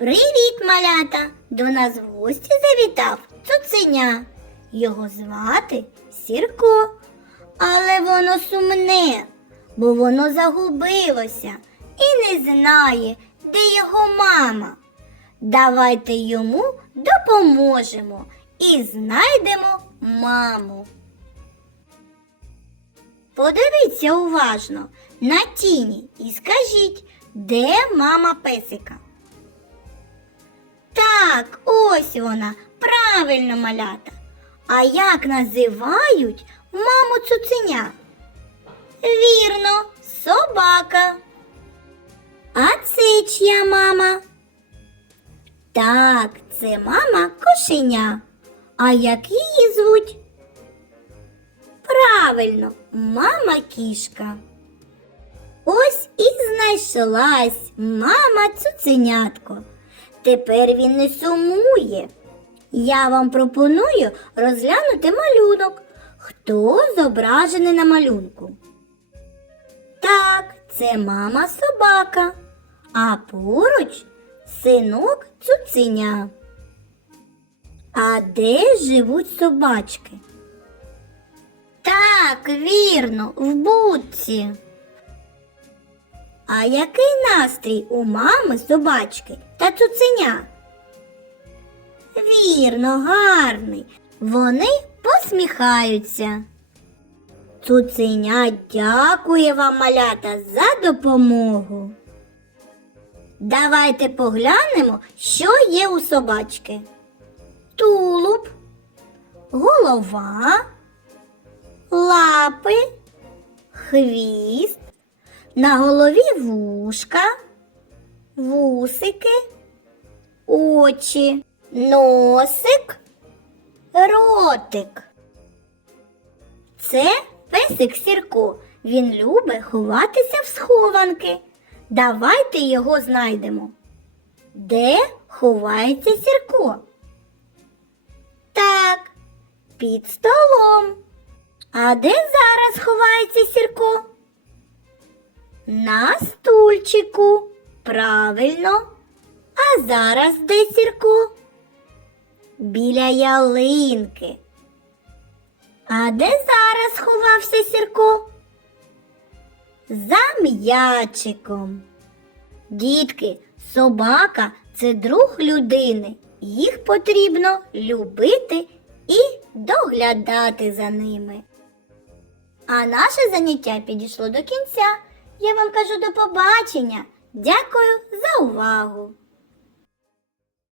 Привіт, малята! До нас в гості завітав цуценя. Його звати Сірко. Але воно сумне, бо воно загубилося і не знає, де його мама. Давайте йому допоможемо і знайдемо маму. Подивіться уважно на тіні і скажіть, де мама песика? Так, ось вона, правильно малята. А як називають маму цуценя? Вірно, собака. А це чия мама? Так, це мама кошеня. А як її звуть? Правильно, мама кішка. Ось і знайшлась мама цуценятко. Тепер він не сумує. Я вам пропоную розглянути малюнок. Хто зображений на малюнку? Так, це мама собака, а поруч синок цуценя. А де живуть собачки? Так, вірно, в будці. А який настрій у мами собачки та цуценя? Вірно, гарний. Вони посміхаються. Цуценя дякує вам, малята, за допомогу. Давайте поглянемо, що є у собачки. Тулуб, голова, лапи, хвіст, на голові вушка, вусики, очі, носик, ротик. Це песик Сірко. Він любить ховатися в схованки. Давайте його знайдемо. Де ховається Сірко? Так, під столом. А де зараз ховається Сірко? На стульчику. Правильно. А зараз де Сірко? Біля ялинки. А де зараз ховався Сірко? За м'ячиком. Дітки, собака це друг людини. Їх потрібно любити і доглядати за ними. А наше заняття підійшло до кінця. Я вам кажу до побачення. Дякую за увагу!